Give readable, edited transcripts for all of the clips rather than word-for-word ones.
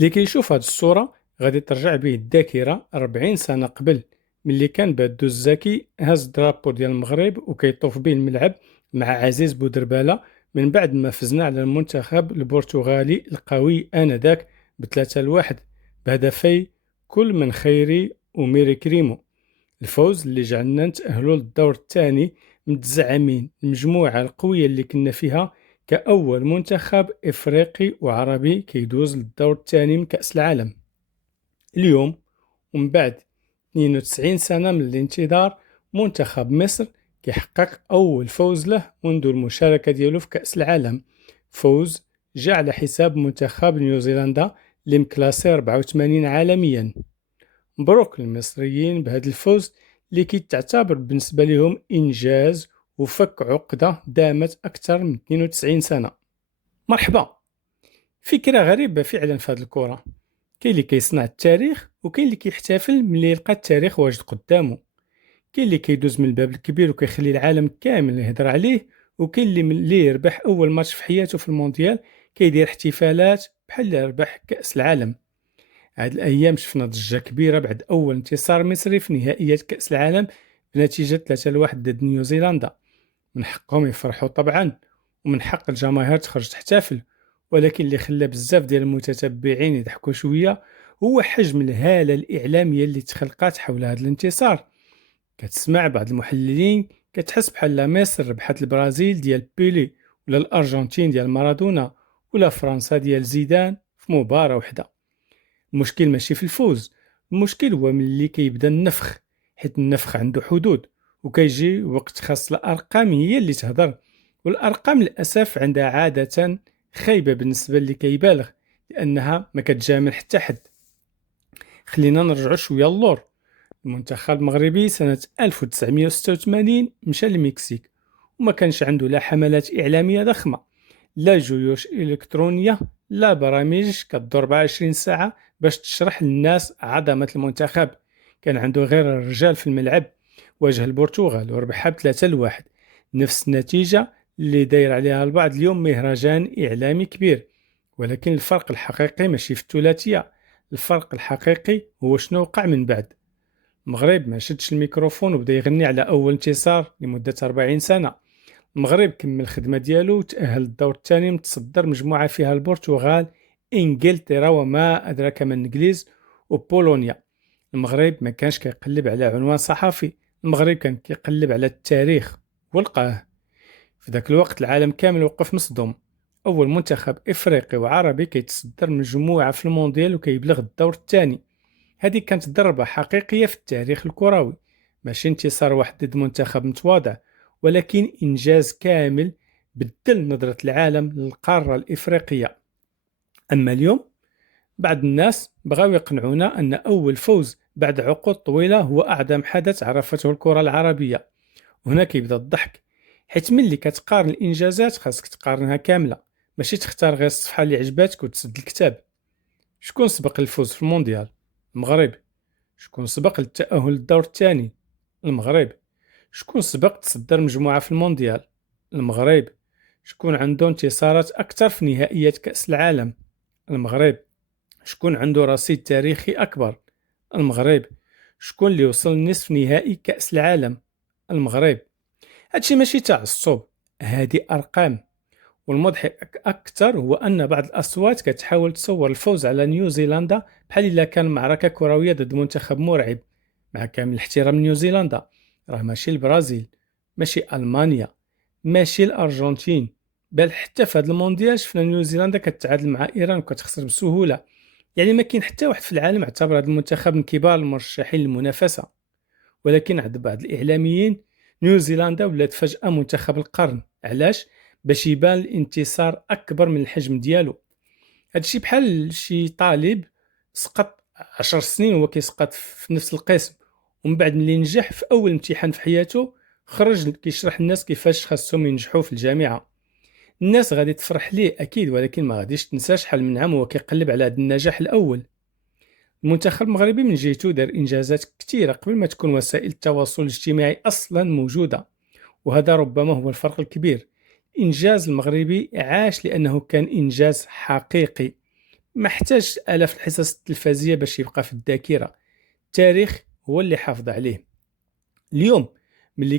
اللي كيشوف هاد الصورة غادي ترجع بيه الذاكرة 40 سنة قبل، ملي كان بادو الزكي هاز الدرابو ديال المغرب وكيطوف بيه الملعب مع عزيز بودربالة من بعد ما فزنا على المنتخب البرتغالي القوي آنذاك ب3-1 بهدفي كل من خيري وميري كريمو. الفوز اللي جعلنا نتأهلوا للدور الثاني متزعمين المجموعة القوية اللي كنا فيها كأول منتخب إفريقي وعربي كيدوز للدور الثاني من كأس العالم. اليوم ومن بعد 92 سنة من الانتظار منتخب مصر كيحقق أول فوز له منذ المشاركة ديالو في كأس العالم، فوز جاء على حساب منتخب نيوزيلندا اللي مكلاسي 84 عالميا. مبروك للمصريين بهذا الفوز اللي كيتعتبر بالنسبة لهم إنجاز وفك عقدة دامت أكثر من 92 سنة. مرحبا. فكرة غريبة فعلا في هذه الكرة، كاين اللي كيصنع التاريخ وكاين اللي كيحتفل ملي يلقى التاريخ واجد قدامه، كاين اللي كيدوز من الباب الكبير وكيخلي العالم كامل يهضر عليه، وكاين اللي ملي يربح أول ماتش في حياته في المونديال كيدير احتفالات بحال اللي ربح كأس العالم. هاد الأيام شفنا ضجة كبيرة بعد أول انتصار مصري في نهائيات كأس العالم بنتيجة 3-1 ضد نيوزيلندا. من حقهم يفرحوا طبعا، ومن حق الجماهير تخرج تحتفل، ولكن اللي خلى بزاف ديال المتتبعين يضحكوا شوية هو حجم الهالة الإعلامية اللي تخلقات حول هذا الانتصار. كتسمع بعض المحللين كتحس بحال مصر ربحت البرازيل ديال بيلي، ولا الأرجنتين ديال مارادونا، ولا فرنسا ديال زيدان في مباراة وحدة. المشكل ماشي في الفوز، المشكل هو ملي كيبدا النفخ، حيت النفخ عنده حدود وكيجي وقت خاص الأرقام هي اللي تهضر، والأرقام للأسف عندها عادة خايبة بالنسبة اللي كيبالغ، لأنها ما كتجامل حتى حد. خلينا نرجعو شوية اللور. المنتخب المغربي سنة 1986 مشى للمكسيك وما كانش عنده لا حملات إعلامية ضخمة، لا جيوش إلكترونية، لا برامج كتدور 24 ساعة باش تشرح للناس عظمة المنتخب. كان عنده غير الرجال في الملعب. واجه البرتغال وربحها ب3-1، نفس النتيجة اللي داير عليها البعض اليوم مهرجان إعلامي كبير. ولكن الفرق الحقيقي ماشي في الثلاثية، الفرق الحقيقي هو شنو وقع من بعد. المغرب ما شدش الميكروفون وبدا يغني على أول انتصار لمدة 40 سنة. المغرب كمل الخدمة ديالو وتأهل الدور الثاني متصدر مجموعة فيها البرتغال، إنجلترا وما أدراك ما الإنجليز وبولونيا. المغرب ما كانش كيقلب على عنوان صحفي، المغرب كان كيقلب على التاريخ ولقاه. في ذاك الوقت العالم كامل وقف مصدوم، أول منتخب إفريقي وعربي كيتصدر مجموعة في المونديال وكيبلغ الدور الثاني. هذه كانت ضربة حقيقية في التاريخ الكروي، ماشي انتصار واحد ضد منتخب متواضع، ولكن إنجاز كامل بدل نظرة العالم للقارة الإفريقية. أما اليوم بعض الناس بغاو يقنعونا أن أول فوز بعد عقود طويلة هو أعظم حدث عرفته الكرة العربية. وهنا كيبدا الضحك، حيت ملي كتقارن الإنجازات خاصك تقارنها كاملة، ماشي تختار غير الصفحة اللي عجباتك وتسد الكتاب. شكون سبق الفوز في المونديال؟ المغرب. شكون سبق للتأهل للدور الثاني؟ المغرب. شكون سبق تصدر مجموعة في المونديال؟ المغرب. شكون عنده انتصارات أكثر في نهائيات كأس العالم؟ المغرب. شكون عنده رصيد تاريخي أكبر؟ المغرب. شكون اللي وصل لنصف نهائي كأس العالم؟ المغرب. هادشي ماشي تعصب، هادي أرقام. والمضحك أكثر هو أن بعض الأصوات كتحاول تصور الفوز على نيوزيلندا بحال إلا كان معركة كروية ضد منتخب مرعب. مع كامل الاحترام نيوزيلندا، راه ماشي البرازيل، ماشي ألمانيا، ماشي الأرجنتين، بل حتى في هذا المونديال شفنا نيوزيلندا كتعادل مع إيران وكتخسر بسهولة. يعني ما كاين حتى واحد في العالم اعتبر هذا المنتخب من كبار المرشحين للمنافسة. ولكن عند بعض الإعلاميين نيوزيلندا ولات فجأة منتخب القرن. علاش؟ باش يبان الانتصار أكبر من الحجم ديالو. هادشي بحال شي طالب سقط 10 سنين وهو كيسقط في نفس القسم، ومن بعد ملي نجح في أول امتحان في حياته خرج كيشرح الناس كيفاش خاصهم ينجحوا في الجامعة. الناس غادي تفرح ليه أكيد، ولكن ما غاديش تنسى شحال من عام هو كيقلب على هذا النجاح الأول. المنتخب المغربي من جهته دار إنجازات كثيرة قبل ما تكون وسائل التواصل الاجتماعي أصلا موجودة، وهذا ربما هو الفرق الكبير. الإنجاز المغربي عاش لأنه كان إنجاز حقيقي، ما احتاج آلاف الحصص التلفزية باش يبقى في الذاكرة. التاريخ هو اللي حافظ عليه. اليوم ملي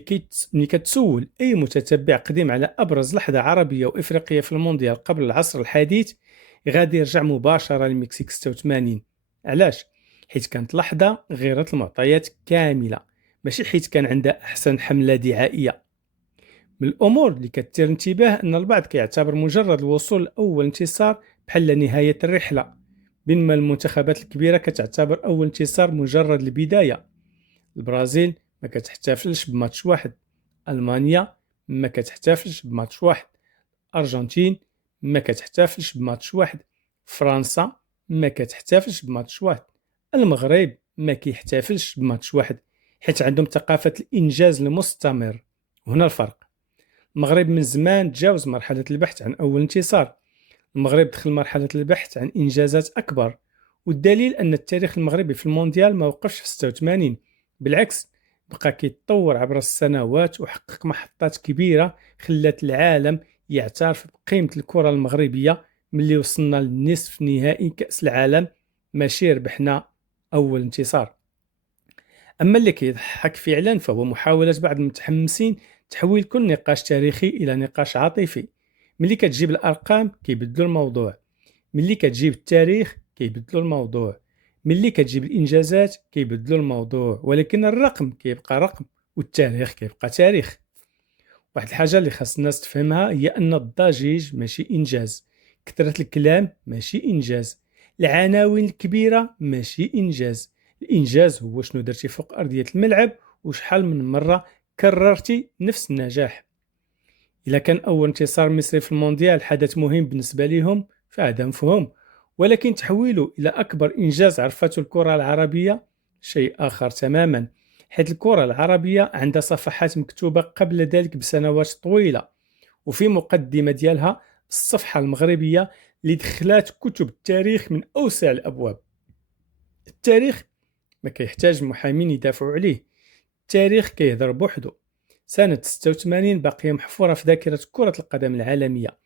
كتسول أي متتبع قديم على أبرز لحظة عربية وإفريقية في المونديال قبل العصر الحديث، غادي يرجع مباشرة للمكسيك 86. علاش؟ حيت كانت لحظة غيرت المعطيات كاملة، ماشي حيت كان عندها أحسن حملة دعائية. من الأمور اللي كتثير انتباه أن البعض كيعتبر مجرد الوصول لأول انتصار بحال نهاية الرحلة، بينما المنتخبات الكبيرة كتعتبر أول انتصار مجرد البداية. البرازيل ما كتحتفلش بماتش واحد، ألمانيا ما كتحتفلش بماتش واحد، أرجنتين ما كتحتفلش بماتش واحد، فرنسا ما كتحتفلش بماتش واحد، المغرب ما كيحتفلش بماتش واحد، حيت عندهم ثقافة الإنجاز المستمر. وهنا الفرق. المغرب من زمان تجاوز مرحلة البحث عن أول انتصار. المغرب دخل مرحلة البحث عن إنجازات أكبر، والدليل أن التاريخ المغربي في المونديال ما وقفش في 86، بالعكس بقى كيتطور عبر السنوات وحقق محطات كبيرة خلات العالم يعترف بقيمة الكرة المغربية. ملي وصلنا للنصف نهائي كأس العالم ماشي ربحنا أول انتصار. أما اللي كيضحك فعلا فهو محاولة بعض المتحمسين تحويل كل نقاش تاريخي إلى نقاش عاطفي. ملي كتجيب الأرقام كيبدلوا الموضوع، ملي كتجيب التاريخ كيبدلوا الموضوع، ملي كتجيب الإنجازات كيبدلوا الموضوع، ولكن الرقم كيبقى رقم والتاريخ كيبقى تاريخ. واحد الحاجة اللي خاص الناس تفهمها هي أن الضجيج ماشي إنجاز، كثرة الكلام ماشي إنجاز، العناوين الكبيرة ماشي إنجاز. الإنجاز هو شنو درتي فوق أرضية الملعب وشحال من مرة كررتي نفس النجاح. إلا كان أول انتصار مصري في المونديال حدث مهم بالنسبة لهم فهذا مفهوم، ولكن تحويله إلى أكبر إنجاز عرفته الكرة العربية شيء آخر تماما، حيث الكرة العربية عندها صفحات مكتوبة قبل ذلك بسنوات طويلة، وفي مقدمة ديالها الصفحة المغربية اللي دخلات كتب التاريخ من أوسع الأبواب. التاريخ ما كيحتاج محامين يدافعوا عليه، التاريخ كيهضر بوحدو. سنة 86 باقية محفورة في ذاكرة كرة القدم العالمية،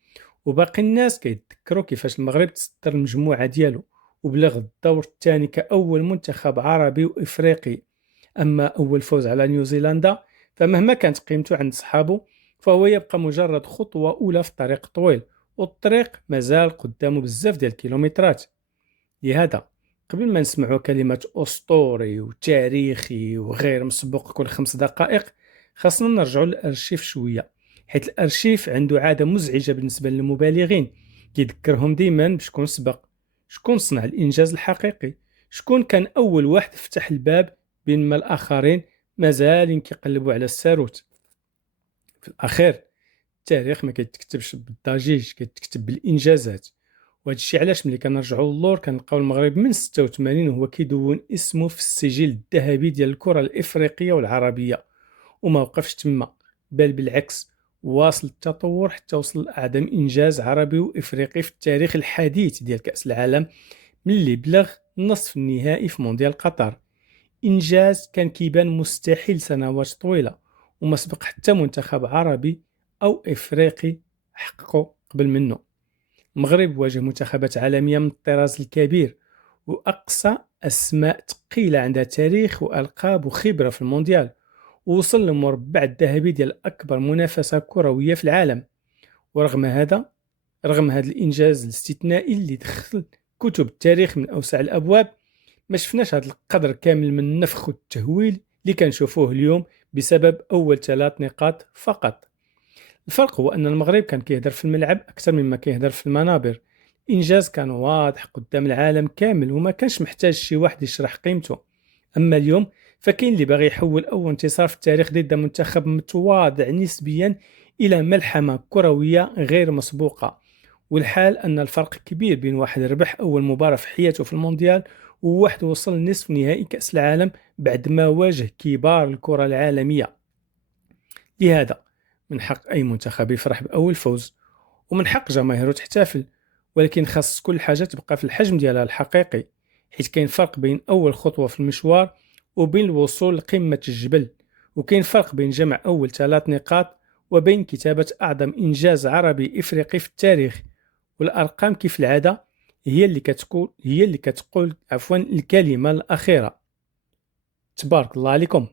وباقي الناس كيتذكروا كيفاش المغرب تصدر المجموعة ديالو وبلغ الدور الثاني كأول منتخب عربي وإفريقي. أما أول فوز على نيوزيلندا فمهما كانت قيمته عند صحابه فهو يبقى مجرد خطوة أولى في طريق طويل، والطريق مازال قدامه بزاف ديال الكيلومترات. لهذا قبل ما نسمعوا كلمة أسطوري وتاريخي وغير مسبوق كل 5 دقائق، خاصنا نرجعوا للأرشيف شوية، حيث الأرشيف عنده عادة مزعجة بالنسبة للمبالغين، كيذكرهم ديما بشكون سبق، شكون صنع الإنجاز الحقيقي، شكون كان أول واحد فتح الباب بينما الآخرين مازالين كيقلبوا على الساروت. في الأخير التاريخ ما كيتكتبش بالضجيج، كيتكتب بالإنجازات. وهذا الشيء علاش ملي كنرجعوا للور كنلقاو المغرب من 86 وهو كيدون اسمه في السجل الذهبي ديال الكرة الإفريقية والعربية، وما وقفش تما، بل بالعكس واصل التطور حتى وصل لأعظم إنجاز عربي وإفريقي في التاريخ الحديث ديال كأس العالم، ملي بلغ نصف النهائي في مونديال قطر. إنجاز كان كيبان مستحيل سنوات طويلة، وما سبق حتى منتخب عربي أو إفريقي حققه قبل منه. المغرب واجه منتخبات عالمية من الطراز الكبير وأقصى أسماء ثقيلة عندها تاريخ وألقاب وخبرة في المونديال، ووصل للمربع الذهبي ديال أكبر منافسة كروية في العالم. ورغم هذا، رغم هذا الإنجاز الاستثنائي اللي دخل كتب التاريخ من أوسع الأبواب، ما شفناش هذا القدر كامل من النفخ والتهويل اللي كنشوفوه اليوم بسبب أول 3 نقاط فقط. الفرق هو أن المغرب كان كيهدر في الملعب أكثر مما كيهدر في المنابر. الإنجاز كان واضح قدام العالم كامل وما كانش محتاج شي واحد يشرح قيمته. أما اليوم فكاين اللي باغي يحول أول انتصار في التاريخ ضد منتخب متواضع نسبيا إلى ملحمة كروية غير مسبوقة. والحال أن الفرق كبير بين واحد ربح أول مباراة في حياته في المونديال وواحد وصل نصف نهائي كأس العالم بعد ما واجه كبار الكرة العالمية. لهذا من حق أي منتخب يفرح بأول فوز، ومن حق جماهيره تحتفل، ولكن خاص كل حاجة تبقى في الحجم ديالها الحقيقي، حيث كاين فرق بين أول خطوة في المشوار وبين الوصول لقمة الجبل، وكاين فرق بين جمع أول 3 نقاط وبين كتابة أعظم إنجاز عربي إفريقي في التاريخ. والأرقام كيف العادة هي اللي كتقول الكلمة الأخيرة. تبارك الله عليكم.